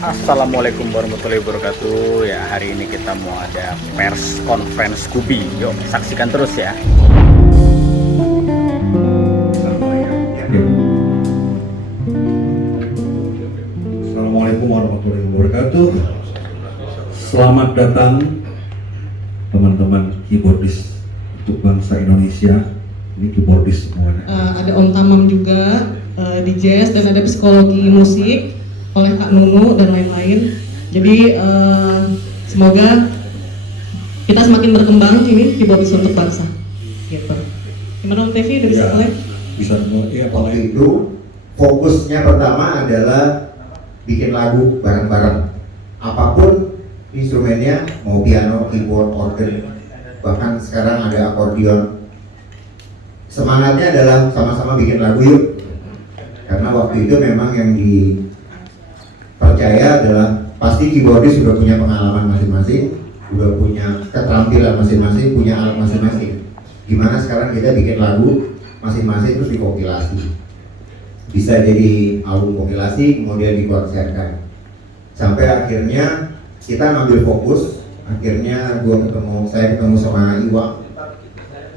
Assalamualaikum warahmatullahi wabarakatuh. Ya, hari ini kita mau ada pers conference Kubi. Yuk, saksikan terus ya. Assalamualaikum warahmatullahi wabarakatuh. Selamat datang teman-teman keyboardis untuk bangsa Indonesia. Ini keyboardis semuanya. Ada Om Tamam juga di jazz, dan ada psikologi musik oleh Kak Nunu dan lain-lain. Jadi semoga kita semakin berkembang ini keyboardis untuk bangsa. Gitu. Gimana Om Tevi, udah bisa mulai? Bisa ya, Waktu itu fokusnya pertama adalah bikin lagu bareng-bareng. Apapun instrumennya, mau piano, keyboard, organ, bahkan sekarang ada akordeon. Semangatnya adalah sama-sama bikin lagu yuk. Karena waktu itu memang yang dipercaya adalah pasti keyboardis sudah punya pengalaman masing-masing, sudah punya keterampilan masing-masing, punya alat masing-masing. Gimana sekarang kita bikin lagu masing-masing terus dikompilasi, bisa jadi album kompilasi kemudian dikonserkan, sampai akhirnya kita ngambil fokus. Akhirnya saya ketemu sama Iwang.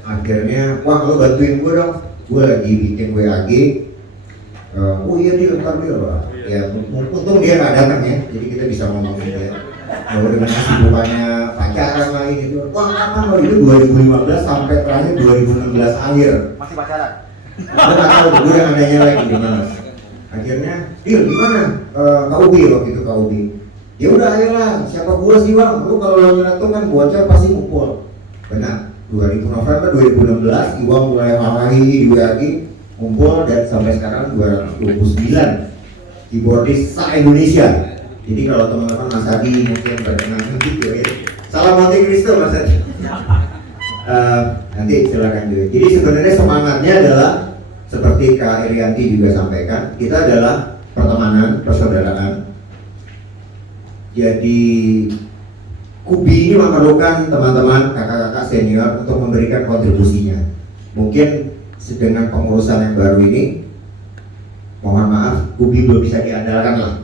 Akhirnya, wah lo bantuin gue dong, gue lagi bikin WAG. Oh iya dia, ntar dia lah. Ya untung dia nggak datang ya, jadi kita bisa ngomongin dia. Kalau dengan kesibukannya pacaran lagi gitu, wah apa lo itu 2015 sampai terakhir 2016 akhir. Masih pacaran? Gue nggak tahu, gue yang nanya lagi gimana. Akhirnya, Dil gimana? Kak Ubi waktu itu Kak Ubi. Ya udah ayolah, siapa gua sih Bang? Lu kalau lo nyelentung kan bocor pasti kumpul. Benar. 2000 November 2016 Iwang mulai marahi di WAG, kumpul, dan sampai sekarang 229 keyboardis se-Indonesia. Jadi kalau teman-teman Mas Adi mungkin berkenan gitu ya. Salam Monte Cristo Mas Adi. Nanti silakan juga. Jadi sebenarnya semangatnya adalah seperti Kak Irianti juga sampaikan, kita adalah pertemanan, persaudaraan. Jadi Kubi ini memerlukan teman-teman, kakak-kakak senior untuk memberikan kontribusinya. Mungkin dengan pengurusan yang baru ini, mohon maaf, Kubi belum bisa diandalkan lah.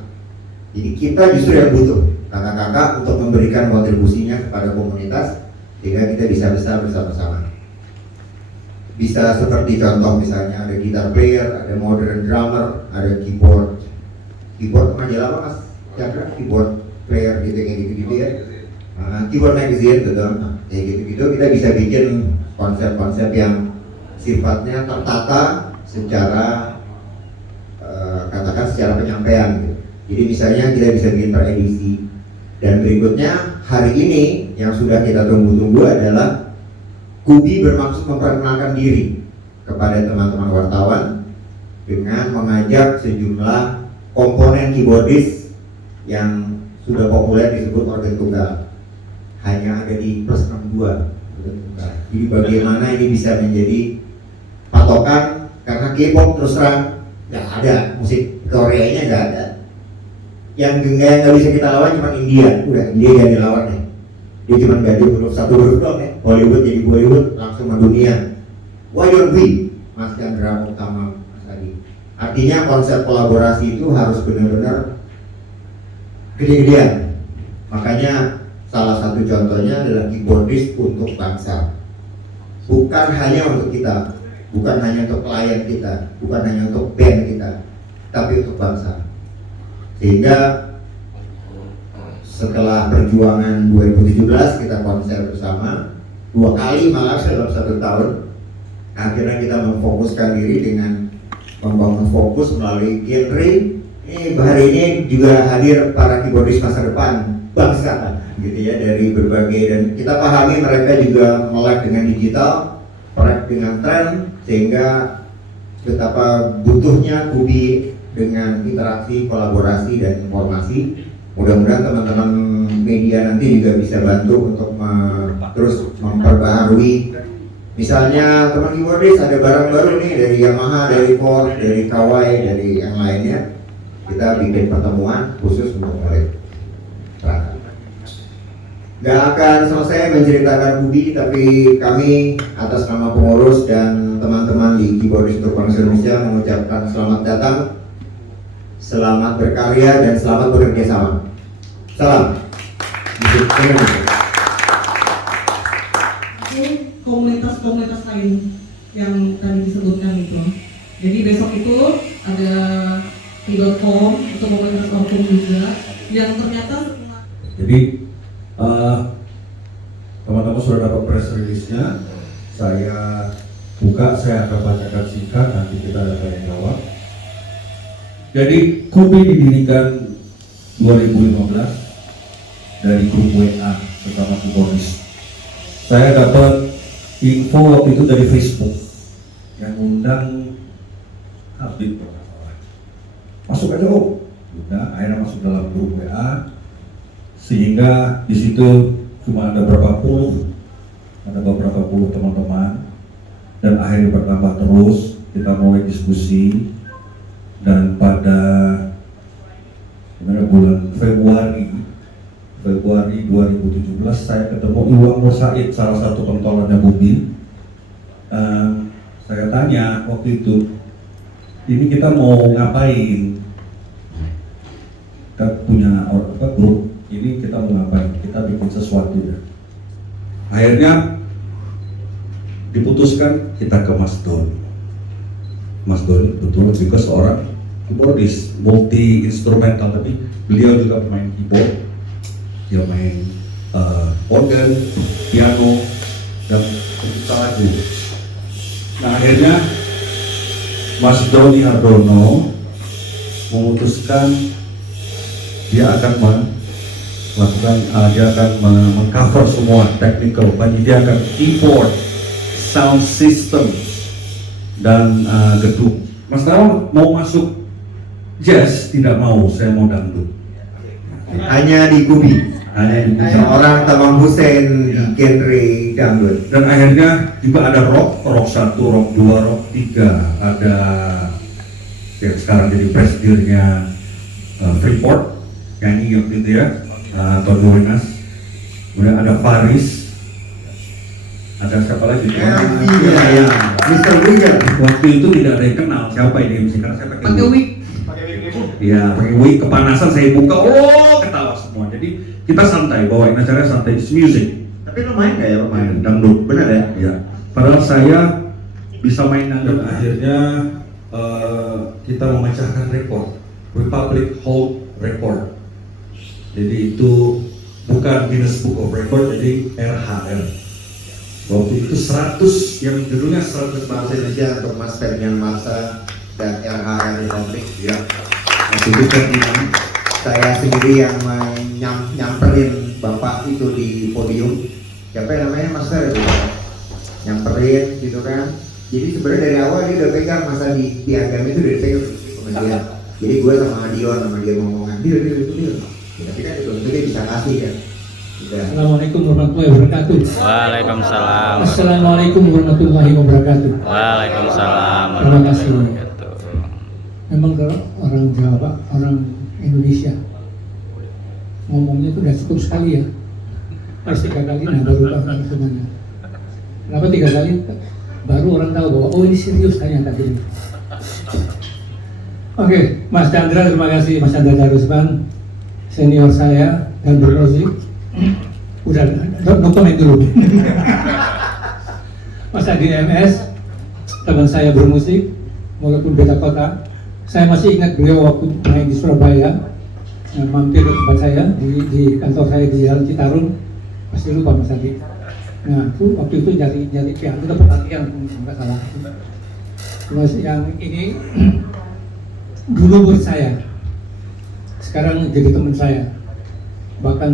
Jadi kita justru yang butuh kakak-kakak untuk memberikan kontribusinya kepada komunitas, sehingga kita bisa besar bersama-sama. Bisa seperti contoh misalnya ada guitar player, ada modern drummer, ada keyboard majalah apa Mas Chandra, keyboard player gitu kayak gitu ya. Keyboard magazine betul, kayak gitu kita bisa bikin konsep-konsep yang sifatnya tertata secara katakan secara penyampaian gitu. Jadi misalnya kita bisa bikin per edisi, dan berikutnya hari ini yang sudah kita tunggu-tunggu adalah Kubi bermaksud memperkenalkan diri kepada teman-teman wartawan dengan mengajak sejumlah komponen keyboardis yang sudah populer disebut organ tunggal. Hanya ada di plus 62. Jadi bagaimana ini bisa menjadi patokan, karena K-pop terus terang nggak ada, musik Koreanya nggak ada. Yang nggak bisa kita lawan cuma India. Udah India jadi lawan deh. Dia cuma ganti huruf satu huruf doang ya. Hollywood jadi Bollywood langsung mendunia. Why don't we? Mas Chandra utama Mas Adi. Artinya konsep kolaborasi itu harus benar-benar gede-gedean. Makanya salah satu contohnya adalah keyboardis untuk bangsa. Bukan hanya untuk kita, bukan hanya untuk klien kita, bukan hanya untuk band kita, tapi untuk bangsa. Sehingga setelah perjuangan 2017 kita konser bersama 2 kali malah dalam 1 tahun. Akhirnya kita memfokuskan diri dengan membangun fokus melalui genre. Hari ini juga hadir para keyboardis masa depan bangsa gitu ya, dari berbagai, dan kita pahami mereka juga melek dengan digital, melek dengan tren, sehingga betapa butuhnya Kubi dengan interaksi, kolaborasi, dan informasi. Mudah-mudahan teman-teman media nanti juga bisa bantu untuk terus memperbaharui. Misalnya teman keyboardis ada barang baru nih dari Yamaha, dari Ford, dari Kawai, dari yang lainnya, kita bikin pertemuan khusus untuk mereka. Gak akan selesai menceritakan Kubi, tapi kami atas nama pengurus dan teman-teman di Keyboardis untuk Bangsa Indonesia mengucapkan selamat datang, selamat berkarya, dan selamat bekerja sama. Salam. Musik Indonesia. Komunitas-komunitas lain yang tadi disebutkan itu. Jadi besok itu ada .com untuk komunitas orkum juga yang ternyata Jadi teman-teman sudah dapat press release-nya. Saya buka, saya akan bacakan singkat, nanti kita ada tanya jawab. Jadi KUBI didirikan 2015 dari grup WA bersama keyboardis. Saya dapat info waktu itu dari Facebook yang undang Habib, masuk aja Om. Udah, akhirnya masuk dalam grup WA, sehingga di situ cuma ada beberapa puluh teman-teman, dan akhirnya bertambah terus. Kita mulai diskusi, dan pada bulan Februari 2017 saya ketemu Iwan Said, salah satu pentolannya Bubi. Saya tanya waktu itu, ini kita mau ngapain? Kita punya grup ini, kita mau ngapain? Kita bikin sesuatu ya. Akhirnya diputuskan kita ke Mas Don. Mas Don betul juga seorang keyboardis, multi instrumental, tapi beliau juga pemain keyboard, dia main organ, piano, dan pencipta lagu. Nah akhirnya Mas Doni Hardono memutuskan dia akan mengcover semua technical, menyediakan keyboard, sound system, dan gedung. Mas Taro mau masuk jazz, tidak mau, saya mau dangdut. Hanya di KUBI. Seorang Tamam Hussein di genre dangdut. Dan akhirnya juga ada rock 1, rock 2, rock 3. Ada yang sekarang jadi presidennya Freeport, nyanyi waktu itu ya, Tony Wenas. Kemudian ada Faris, ada siapa lagi? Iya, Mr. Wigan. Waktu itu tidak ada yang kenal siapa ini MC, karena saya pakai wig. Iya, pakai wig, kepanasan saya buka, ketawa semua. Jadi kita santai, bawain acara santai, it's music. Tapi lo main nggak ya? Main dangdut, Bener ya? ya. Padahal saya bisa main dangdut. Akhirnya kita memecahkan rekor, Republic Hold Record. Jadi itu bukan Guinness Book of Record, jadi RHR. Waktu itu 100, yang judulnya 100 Bahasa Indonesia untuk Mas Ferdian Marsa dan RHR Republik. Ya. Waktu itu Ferdinand, saya sendiri yang nyamperin Bapak itu di podium. Siapa yang namanya Mas Fer? Nyamperin gitu kan. Jadi sebenarnya dari awal dia udah pegang masa di piagam itu udah dipegang sama dia. Jadi gue sama Dion ngomongan dia. Tapi kan itu dia bisa kasih kan. Assalamualaikum warahmatullahi wabarakatuh. Waalaikumsalam. Assalamualaikum warahmatullahi wabarakatuh. Waalaikumsalam. Terima kasih. Memang kalau orang Jawa, orang Indonesia ngomongnya itu udah cukup sekali ya. Pas 3 kali, nah baru tahu semuanya. Kenapa 3 kali? Baru orang tahu bahwa oh ini serius tanya tadi. Oke, Mas Chandra, terima kasih Mas Chandra Darusman, senior saya dan bermusik. Udah, no comment dulu. Mas Adi MS, teman saya bermusik, walaupun beda kota. Saya masih ingat beliau waktu main di Surabaya, mampir ke tempat saya di kantor saya di Jalan Citarum, pasti lupa Mas Adi. Nah, itu waktu itu nyari piano, itu perhatian nggak salah. Terus yang ini dulu murid saya, sekarang jadi teman saya, bahkan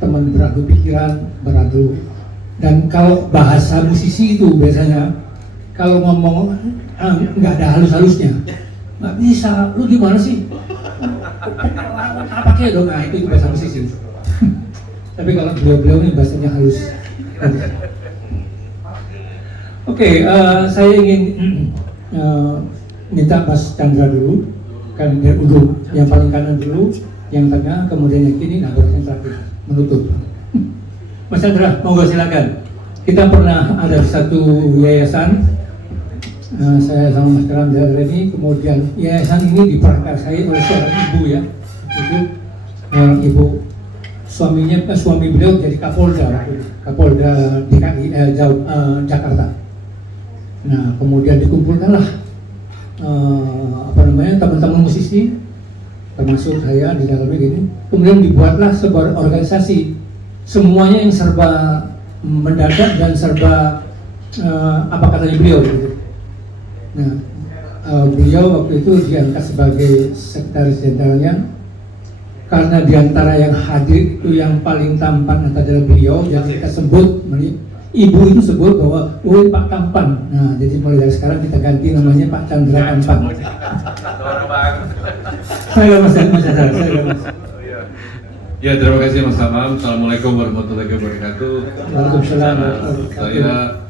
teman beradu pikiran, beradu. Dan kalau bahasa musisi itu biasanya kalau ngomong nggak ada halus-halusnya, nggak bisa. Lu gimana sih? Apa kayak dong? Nah itu bahasa musisi. Tapi kalau beliau ini bahasanya halus. Oke, saya ingin minta Mas Chandra dulu, kan biar dulu yang paling kanan dulu, yang tengah, kemudian yang kiri, nah baru yang terakhir menutup. Mas Chandra, monggo silakan. Kita pernah ada satu yayasan, saya sama Mas Karam dari ini, kemudian yayasan ini diprakarsai oleh seorang ibu ya, itu orang ibu suami beliau jadi Kapolda DKI Jakarta. Nah, kemudian dikumpulkanlah teman-teman musisi, termasuk saya di dalamnya gini. Kemudian dibuatlah sebuah organisasi, semuanya yang serba mendadak dan serba apa katanya beliau gitu. Nah, beliau waktu itu diangkat sebagai sekretaris jenderalnya karena diantara yang hadir itu yang paling tampan adalah beliau yang kita sebut, ibu itu sebut bahwa Pak Tampan. Nah, jadi mulai dari sekarang kita ganti namanya Pak Chandra Tampan. Saya Mas. Ya, terima kasih Mas Tamam. Assalamualaikum warahmatullahi wabarakatuh. Waalaikumsalam. Saya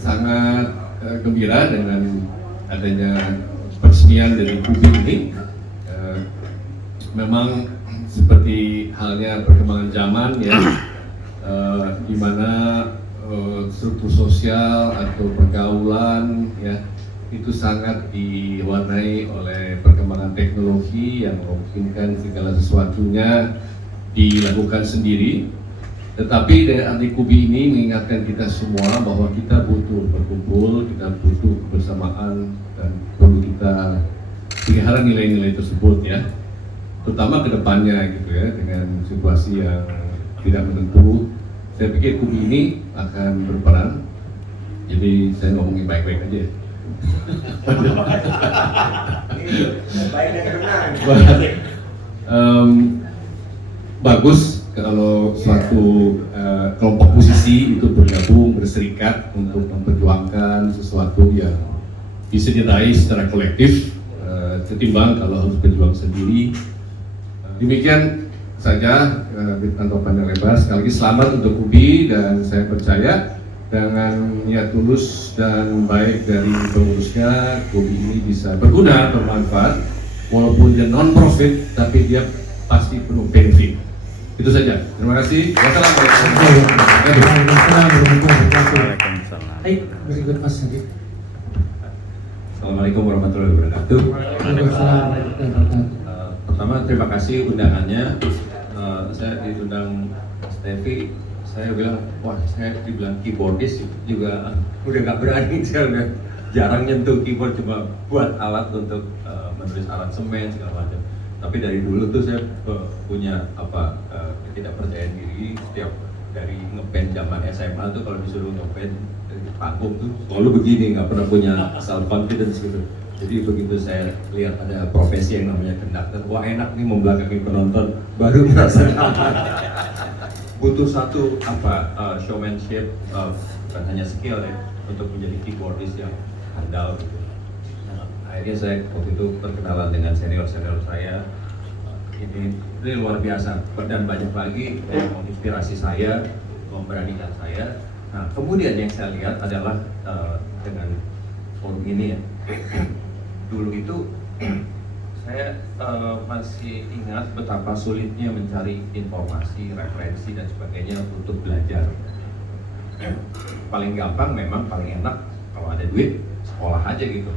sangat gembira dengan adanya peresmian dari KUBI ini. Memang seperti halnya perkembangan zaman ya, di mana struktur sosial atau pergaulan ya itu sangat diwarnai oleh perkembangan teknologi yang memungkinkan segala sesuatunya dilakukan sendiri. Tetapi dari anti KUBI ini mengingatkan kita semua bahwa kita butuh berkumpul, kita butuh kebersamaan dan perlu kita pelihara nilai-nilai tersebut ya, terutama ke depannya gitu ya, dengan situasi yang tidak menentu. Saya pikir KUBI ini akan berperan. Jadi saya ngomongin baik-baik aja. Baik dan benar. Bagus kalau suatu kelompok musisi itu bergabung, berserikat untuk memperjuangkan sesuatu yang bisa diraih secara kolektif, ketimbang kalau harus berjuang sendiri. Demikian saja tanpa panjang lebar. Sekali lagi selamat untuk KUBI, dan saya percaya dengan niat tulus dan baik dari pengurusnya, KUBI ini bisa berguna, bermanfaat, walaupun dia non-profit, tapi dia pasti penuh benefit. Itu saja. Terima kasih. Wassalamualaikum. Waalaikumsalam. Baik, berikut Mas Hadi. Assalamualaikum warahmatullahi wabarakatuh. Pertama terima kasih undangannya. Saya diundang Stevi. Saya bilang, wah saya dibilang keyboardis juga udah gak berani. Saya udah jarang nyentuh keyboard, cuma buat alat untuk menulis aransemen segala macam. Tapi dari dulu tuh saya punya ketidakpercayaan diri. Setiap dari ngeband zaman SMA tuh kalau disuruh ngeband dari panggung tuh selalu begini, nggak pernah punya self confidence gitu. Jadi begitu saya lihat ada profesi yang namanya konduktor, wah enak nih membelakangi penonton, baru merasa aman. Butuh satu showmanship, bukan hanya skill ya, untuk menjadi keyboardist yang handal gitu. Akhirnya saya waktu itu perkenalan dengan senior saya. Ini luar biasa, dan banyak lagi yang menginspirasi saya, memberanikan saya. Nah, kemudian yang saya lihat adalah dengan forum ini ya. Dulu itu saya masih ingat betapa sulitnya mencari informasi, referensi dan sebagainya untuk belajar. Paling gampang memang paling enak kalau ada duit sekolah aja gitu.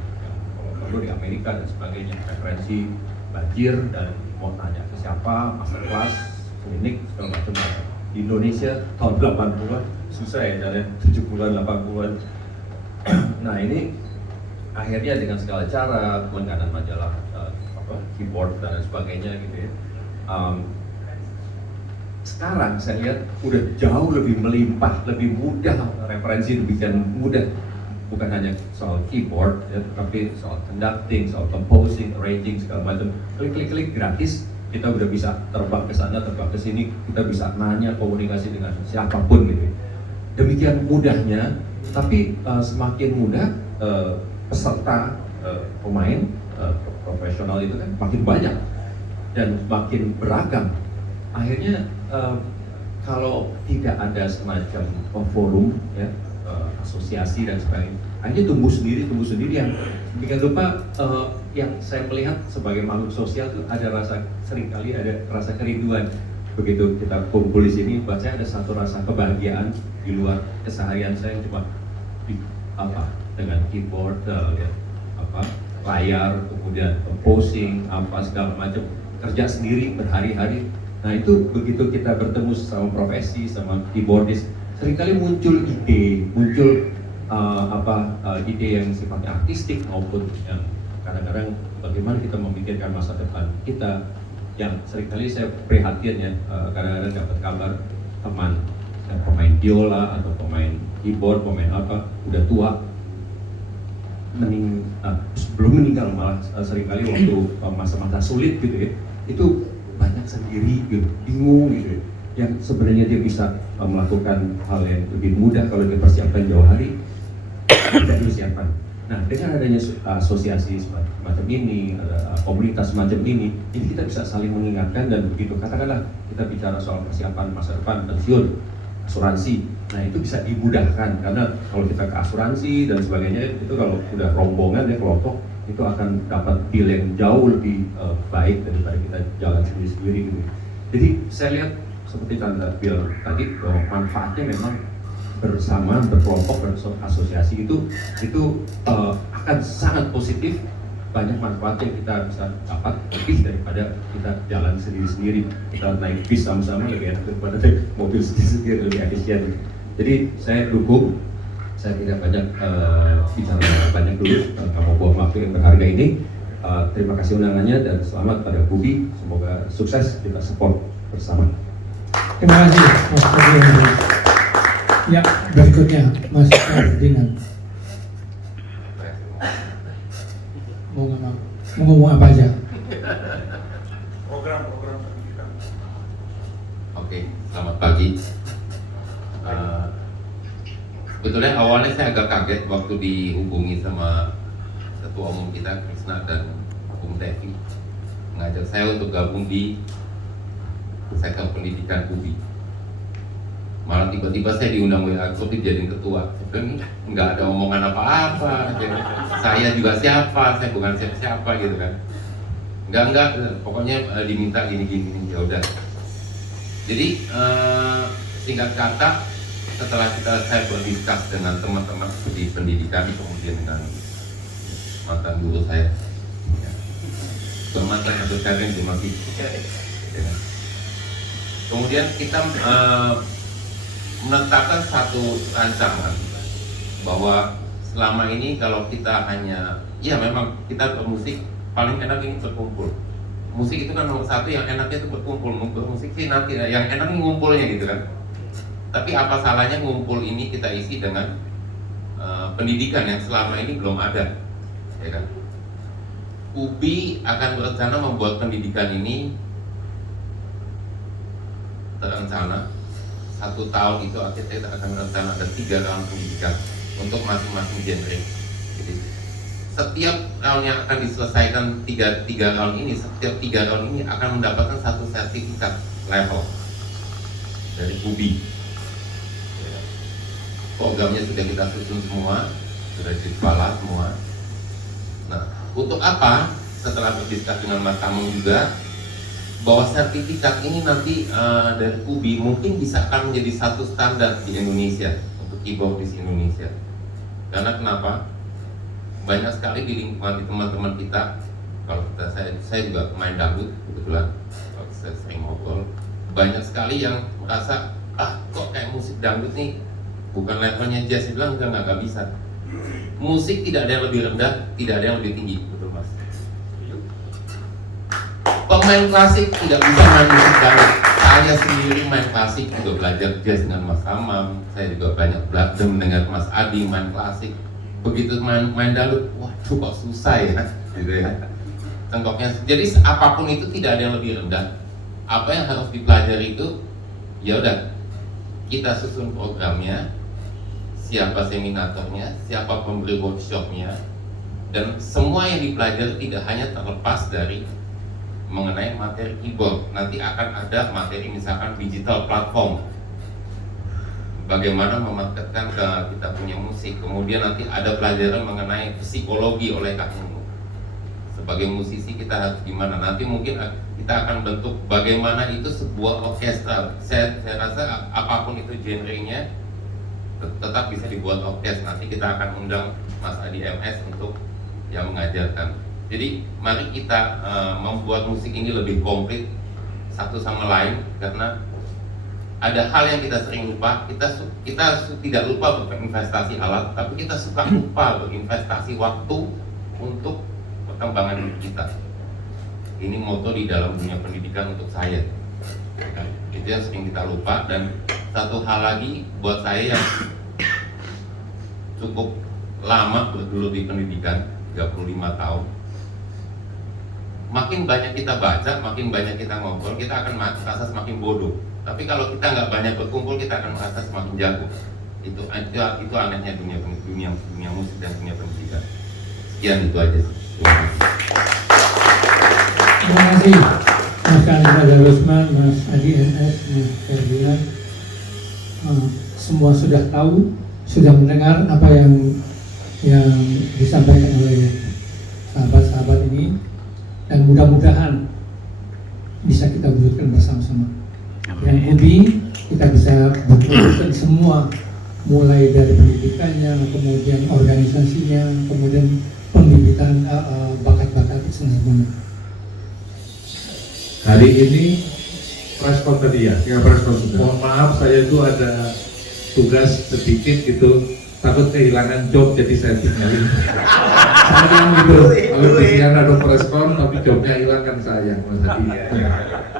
Di Amerika dan sebagainya, referensi banjir dan mau tanya ke siapa, masterclass, klinik, segala macam. Di Indonesia tahun 80-an susah ya, dan 70-an, 80-an. Nah ini akhirnya dengan segala cara, langganan majalah, keyboard dan sebagainya gitu ya. Sekarang saya lihat udah jauh lebih melimpah, lebih mudah, referensi demikian mudah. Bukan hanya soal keyboard, ya, tapi soal conducting, soal composing, arranging segala macam. Klik gratis, kita udah bisa terbang ke sana, terbang ke sini, kita bisa nanya, komunikasi dengan siapapun gitu. Demikian mudahnya, tapi semakin mudah peserta pemain profesional itu kan makin banyak dan makin beragam. Akhirnya kalau tidak ada semacam forum ya, asosiasi dan sebagainya, akhirnya tumbuh sendiri yang bikin lupa. Yang saya melihat sebagai makhluk sosial itu ada seringkali ada rasa kerinduan. Begitu kita kumpul di sini, buat saya ada satu rasa kebahagiaan di luar keseharian saya yang cuma dengan keyboard, layar, kemudian composing, segala macam, kerja sendiri berhari-hari. Nah itu begitu kita bertemu sama profesi, sama keyboardis, seringkali muncul ide, muncul ide yang sifatnya artistik maupun yang kadang-kadang bagaimana kita memikirkan masa depan kita. Yang seringkali saya prihatin ya, kadang-kadang dapat kabar teman pemain biola atau pemain keyboard, pemain apa, udah tua, belum meninggal malah seringkali waktu masa-masa sulit gitu ya, itu banyak sendiri gitu, bingung gitu ya. Yang sebenarnya dia bisa melakukan hal yang lebih mudah kalau dia persiapkan jauh hari, tidak dipersiapkan. Nah, dengan adanya asosiasi semacam ini, ada komunitas semacam ini, kita bisa saling mengingatkan. Dan begitu katakanlah kita bicara soal persiapan masa depan, pensiun, asuransi, nah itu bisa dimudahkan karena kalau kita ke asuransi dan sebagainya itu kalau udah rombongan ya kelompok itu akan dapat deal yang jauh lebih baik daripada kita jalan sendiri-sendiri gitu. Jadi saya lihat seperti Tanda bilang tadi bahwa manfaatnya memang bersama, berkelompok, berasosiasi itu akan sangat positif. Banyak manfaat yang kita bisa dapat lebih daripada kita jalan sendiri-sendiri. Kita naik bis sama-sama lebih enak daripada naik mobil sendiri-sendiri, lebih efisien. Jadi saya dukung. Saya tidak banyak bicara banyak dulu. Kamu buang waktu yang berharga ini. Terima kasih undangannya dan selamat pada Kubi. Semoga sukses, kita support bersama. Terima kasih Mas Ferdinand. Ya, berikutnya Mas Ferdinand. Mau ngomong apa aja? Program pendidikan. Oke, selamat pagi. Sebetulnya awalnya saya agak kaget waktu dihubungi sama Ketua Umum kita Krisna dan Bung Tevi mengajak saya untuk gabung di sektor pendidikan Kubi. Malah tiba-tiba saya diundang WA grup dijadiin ketua. Dan nggak ada omongan apa-apa. Saya juga siapa, saya bukan siapa gitu kan. Enggak, pokoknya diminta gini-gini, ya udah. Jadi singkat kata, setelah saya berdiskus dengan teman-teman di pendidikan, kemudian dengan mantan guru saya, mantan atau saya yang masih, kemudian kita menetapkan satu rancangan bahwa selama ini kalau kita hanya, ya memang kita bermusik paling enak ini berkumpul. Musik itu kan nomor satu, yang enaknya itu berkumpul. Musik sih nanti yang enak ngumpulnya gitu kan. Tapi apa salahnya ngumpul ini kita isi dengan pendidikan yang selama ini belum ada, ya kan? UBI akan berencana membuat pendidikan ini terencana 1 tahun itu kita akan berencana ada 3 round pendidikan untuk masing-masing genre. Jadi setiap round yang akan diselesaikan tiga round ini, setiap 3 round ini akan mendapatkan 1 sertifikat level dari UBI. Programnya sudah kita susun semua, sudah di kepala semua. Nah, untuk apa? Setelah berdiskusi dengan Mas Tamung juga, bahwa sertifikat ini nanti dari UBI mungkin bisa akan menjadi satu standar di Indonesia untuk keyboardis Indonesia. Karena kenapa? Banyak sekali di lingkungan di teman-teman kita, kalau saya juga main dangdut kebetulan, kalau saya sering ngobrol, banyak sekali yang merasa kok kayak musik dangdut nih bukan levelnya jazz. Saya bilang enggak bisa. Musik tidak ada yang lebih rendah, tidak ada yang lebih tinggi, betul Mas? Pemain klasik tidak bisa main musik dangdut. Saya sendiri main klasik juga belajar jazz dengan Mas Amam. Saya juga banyak belajar mendengar Mas Adi main klasik. Begitu main dangdut, waduh kok susah ya, gitu ya. Tengkoknya. Jadi apapun itu tidak ada yang lebih rendah. Apa yang harus dipelajari itu, ya udah kita susun programnya, siapa seminatornya, siapa pemberi workshopnya, dan semua yang dipelajari tidak hanya terlepas dari mengenai materi keyboard. Nanti akan ada materi misalkan digital platform, bagaimana memarketkan ke kita punya musik. Kemudian nanti ada pelajaran mengenai psikologi oleh Kak Nunu. Sebagai musisi kita harus gimana. Nanti mungkin kita akan bentuk bagaimana itu sebuah orkestra. Saya rasa apapun itu genrenya tetap bisa dibuat orkestra. Nanti kita akan undang Mas Adi MS untuk yang mengajarkan. Jadi mari kita membuat musik ini lebih komplit. satu sama lain, karena ada hal yang kita sering lupa. Kita tidak lupa berinvestasi alat, tapi kita suka lupa berinvestasi waktu untuk perkembangan diri kita. Ini moto di dalam dunia pendidikan untuk saya. Itu yang sering kita lupa. Dan satu hal lagi buat saya yang cukup lama dulu di pendidikan, 35 tahun. Makin banyak kita baca, makin banyak kita ngobrol, kita akan merasa semakin bodoh. Tapi kalau kita nggak banyak berkumpul, kita akan merasa semakin jago. Itu anehnya dunia musik dan dunia pendidikan. Sekian, itu aja. Terima kasih Mas Andra Darusman, Mas Adi NS, Mas Ferdinand. Semua sudah tahu, sudah mendengar apa yang disampaikan oleh sahabat-sahabat ini, dan mudah-mudahan bisa kita wujudkan bersama-sama. Yang Kubi kita bisa wujudkan semua, mulai dari pendidikannya, kemudian organisasinya, kemudian pembibitan bakat-bakat semuanya. Hari ini preskon tadi ya? Ya, preskon sudah. Mohon maaf, saya itu ada tugas sedikit gitu, takut kehilangan job jadi saya tinggalin. Sayang gitu, kalau kesian ada preskon tapi jobnya hilang kan sayang. Mas Adi.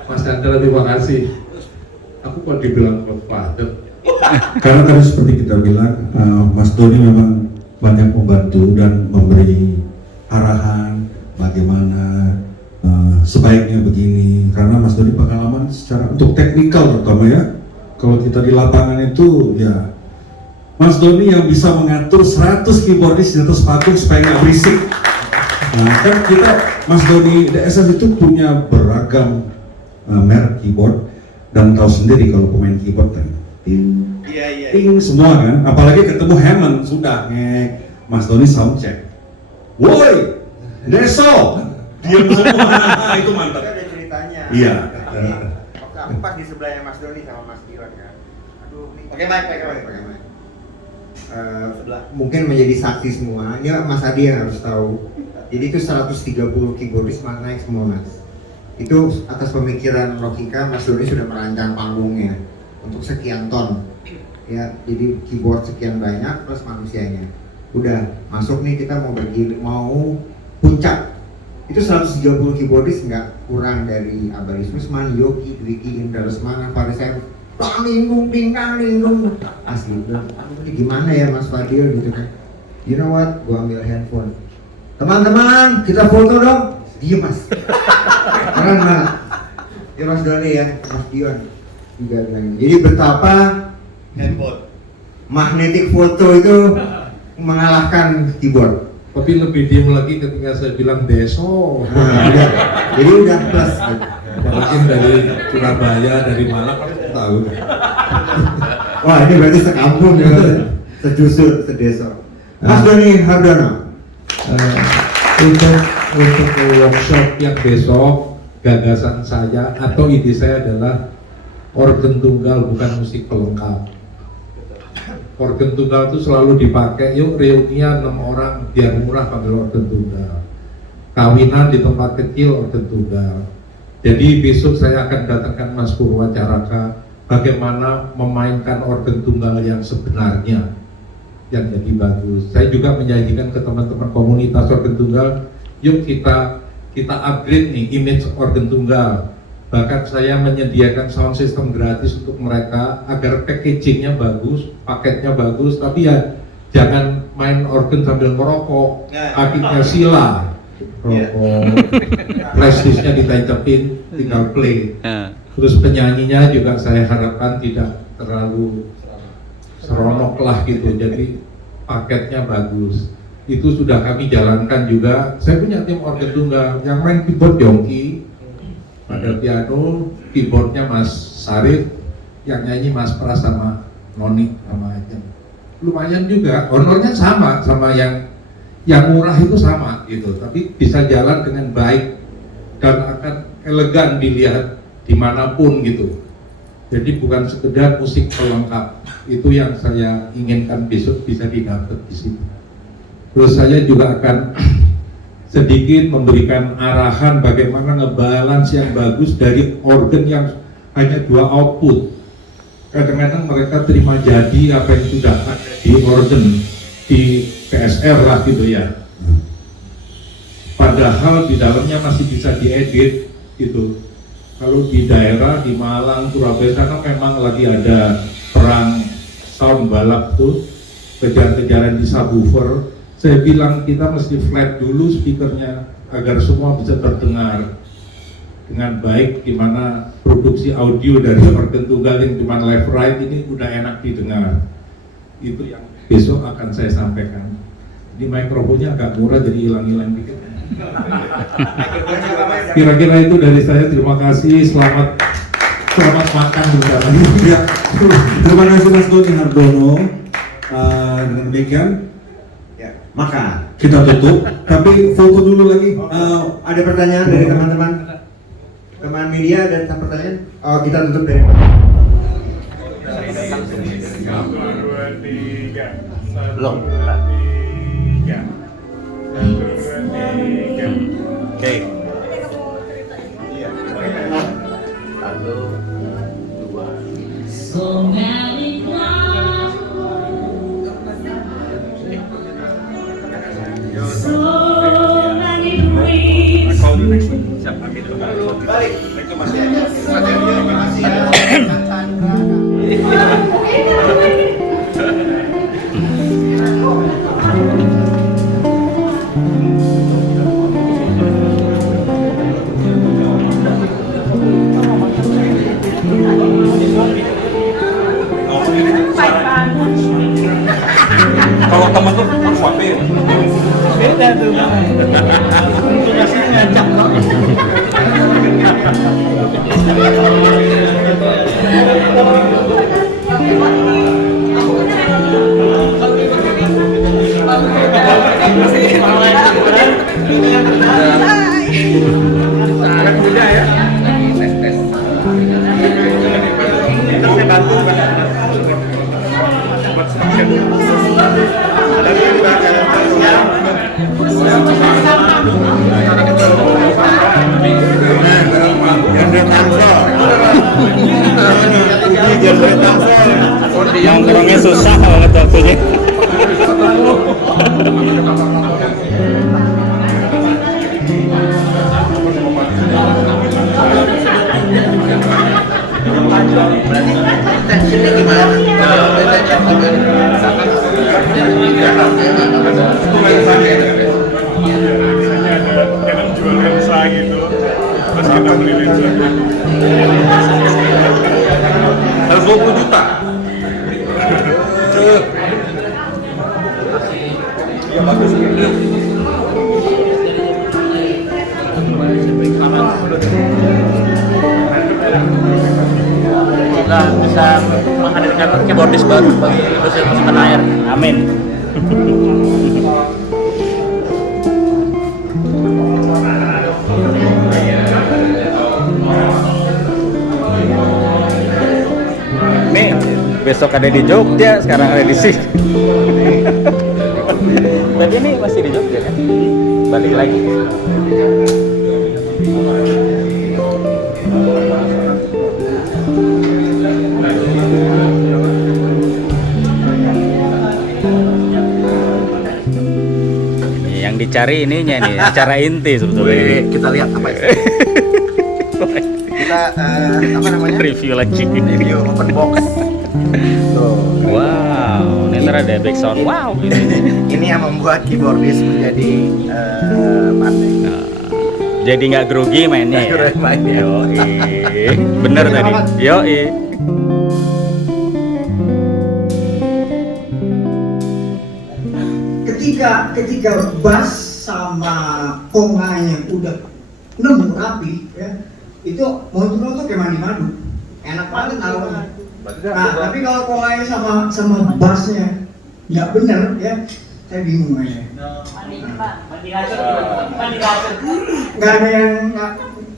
Mas Chandra, terima kasih. Aku kok dibilang godfather? Karena tadi seperti kita bilang, Mas Doni memang banyak membantu dan memberi arahan bagaimana sebaiknya begini. Karena Mas Doni pengalaman secara untuk teknikal terutama ya. Kalau kita di lapangan itu ya, Mas Doni yang bisa mengatur 100 keyboardis di atas panggung supaya nggak berisik. Nah, kan kita Mas Doni DSS itu punya beragam merek keyboard, dan tahu sendiri kalau pemain keyboard kan ting semua kan, apalagi ketemu Hammond sudah ngek. Mas Doni sound check, woi Deso diam semua. Itu mantap. Ada ceritanya. Iya. Waktu aku pas di sebelahnya Mas Doni sama Mas Diwan kan. Aduh, pakai mic. Mungkin menjadi saksi semua. Ini Mas Adi yang harus tahu. Jadi itu 130 keyboardis naik semua Mas. Itu atas pemikiran logika Mas Doni sudah merancang panggungnya untuk sekian ton. Ya, jadi keyboard sekian banyak plus manusianya. Udah masuk nih, kita mau puncak. Itu 130 keyboardis nggak kurang dari Abaris Musman, Yogi, Dwiki, Indra Lesmana, Farisan, Linggung, asli. Ini gimana ya Mas Fadil gitu kan? You know what? Gua ambil handphone. Teman-teman, kita foto dong. Diem Mas. Keren banget. Ya Mas Doni ya, Mas Dion juga bilang. Jadi betapa handphone magnetic foto itu mengalahkan keyboard. Tapi lebih diem lagi ketika saya bilang Deso. Nah, jadi udah plus. Mungkin dari Surabaya, dari Malang, tahu. Wah, ini berarti sekampung ya, sejusur, sedeso. Mas Doni Hardono. Untuk workshop yang besok, gagasan saya atau ide saya adalah organ tunggal bukan musik pelengkap. Organ tunggal itu selalu dipakai, yuk reunian 6 orang biar murah panggil organ tunggal. Kawinan di tempat kecil organ tunggal. Jadi besok saya akan datangkan Mas Purwacaraka bagaimana memainkan organ tunggal yang sebenarnya, yang jadi bagus. Saya juga menjanjikan ke teman-teman komunitas organ tunggal, yuk kita upgrade nih image organ tunggal. Bahkan saya menyediakan sound system gratis untuk mereka agar packagingnya bagus, paketnya bagus, tapi ya jangan main organ sambil merokok, kakinya sila, rokok, flash disknya ditancapin, tinggal play. Terus penyanyinya juga saya harapkan tidak terlalu seronok lah gitu, jadi paketnya bagus. Itu sudah kami jalankan juga. Saya punya tim organ tunggal yang main keyboard Yongki, pada piano, keyboardnya Mas Sarif, yang nyanyi Mas Pras sama Noni sama Ajeng. Lumayan juga, honornya sama yang murah itu sama gitu, tapi bisa jalan dengan baik dan akan elegan dilihat dimanapun gitu. Jadi bukan sekedar musik pelengkap, itu yang saya inginkan besok bisa didapat di sini. Terus saya juga akan sedikit memberikan arahan bagaimana ngebalance yang bagus dari organ yang hanya 2 output. Kadang-kadang mereka terima jadi apa yang sudah ada di organ di PSR lah gitu ya. Padahal di dalamnya masih bisa diedit gitu. Kalau di daerah di Malang, Surabaya sana memang lagi ada perang sound balap tuh, kejar-kejaran di subwoofer. Saya bilang kita mesti flat dulu speakernya agar semua bisa terdengar dengan baik, gimana produksi audio dari organ tunggal yang cuma left right ini udah enak didengar. Itu yang besok akan saya sampaikan. Ini mikrofonnya agak murah jadi hilang-hilang dikit. Kira-kira itu dari saya. Terima kasih. Selamat makan bersama. Ya, terima kasih Mas Doni Hardono. Dengan demikian, Ya, maka kita tutup. Tapi foto dulu lagi. ada pertanyaan dari teman-teman media dan pertanyaan. Oh, kita tutup dari Belum. Oke. So many clouds, so many dreams. Kalau teman tuh harus wakil. Beda tuh. Tugasnya ngajak loh. Nongkrongnya susah banget waktunya. Harus 20 juta. Ya bagus. Semoga bisa menghadirkan keyboardis baru bagi musik tanah air. Amin. Nih, besok ada di Jogja, sekarang ada di sini. Tapi ini masih di Jogja kan? Balik lagi. Yang dicari ininya nih, acara inti sebetulnya. kita lihat apa ya? Kita apa namanya? Review lagi. Review open box. Tuh. Wow, ini ntar ada back sound. Wow. Ini yang membuat keyboardis menjadi pandai. Jadi nggak grogi mainnya ya. Yoi. Bener tadi. Yoi. Ketika bass sama konganya udah nemu rapi ya, itu montro tuh kayak mandi-madu, enak banget taruhnya. Nah, tapi kalau konganya sama bassnya nggak bener ya, saya bingung aja.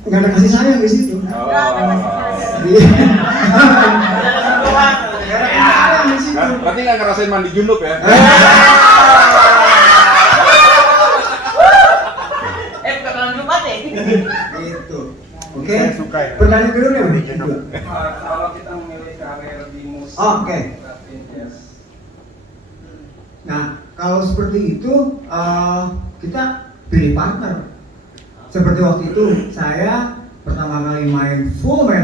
Nggak ada kasih sayang di situ. Berarti nggak ngerasain mandi junub ya? Gitu. Oke. Pertanyaan kedua nih. Kalau kita memilih karir di musik, Oke. berarti jazz. Nah, kalau seperti itu kita pilih partner. Seperti waktu itu saya pertama kali main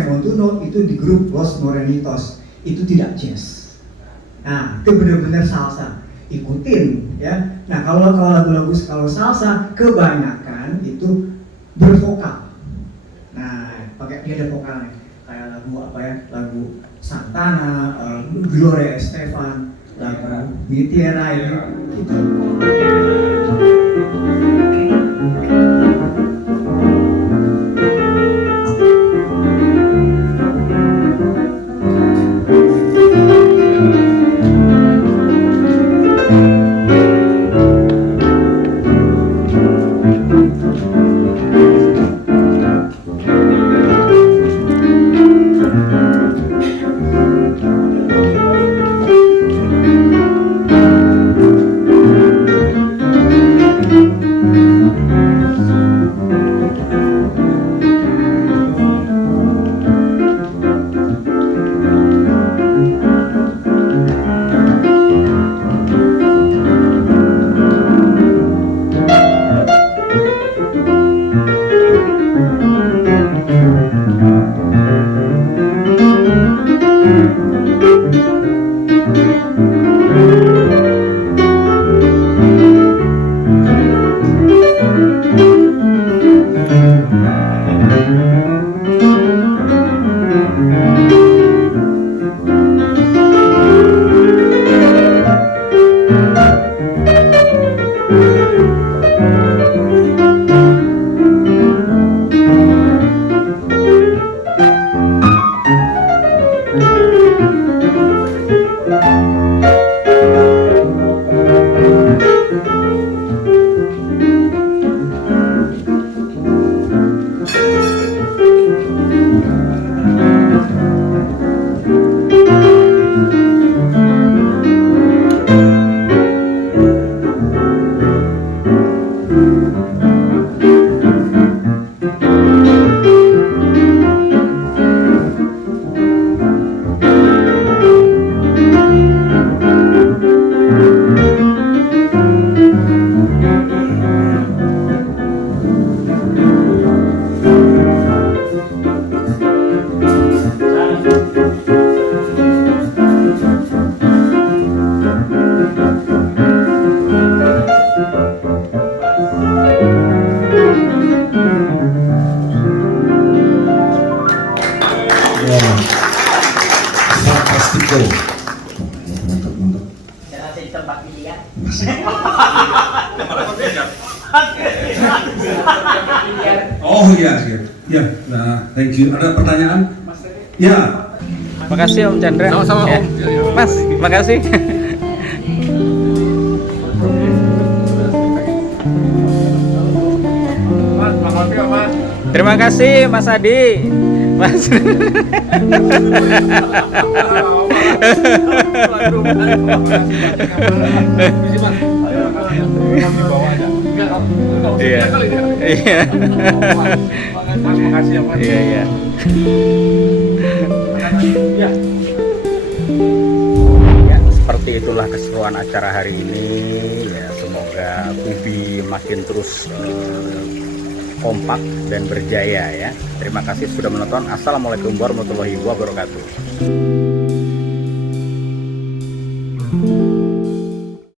Montuno itu di grup Los Morenitos. Itu tidak jazz. Nah, itu benar-benar salsa. Ikutin ya. Nah, kalau lagu-lagu kalau salsa kebanyakan itu bervokal. Nah, pakai dia ada vokalnya. Kayak lagu apa ya? Lagu Santana, Gloria Estefan, lagu Mitiera ini gitu. Fantastico. Jangan saya tempat pilihan. Oh iya, siap. Ya, nah, thank you. Ada pertanyaan? Ya. Makasih Om Chandra. Sama-sama, Ya. Om. Mas, makasih. Mas, makasih ya, Mas. Terima kasih Mas Adi. Mas. Iya. Iya. Mas, makasih ya, Mas. Iya, iya. Ya, seperti itulah keseruan acara hari ini. Ya, semoga Kubi makin terus kompak dan berjaya ya. Terima kasih sudah menonton. Assalamualaikum warahmatullahi wabarakatuh.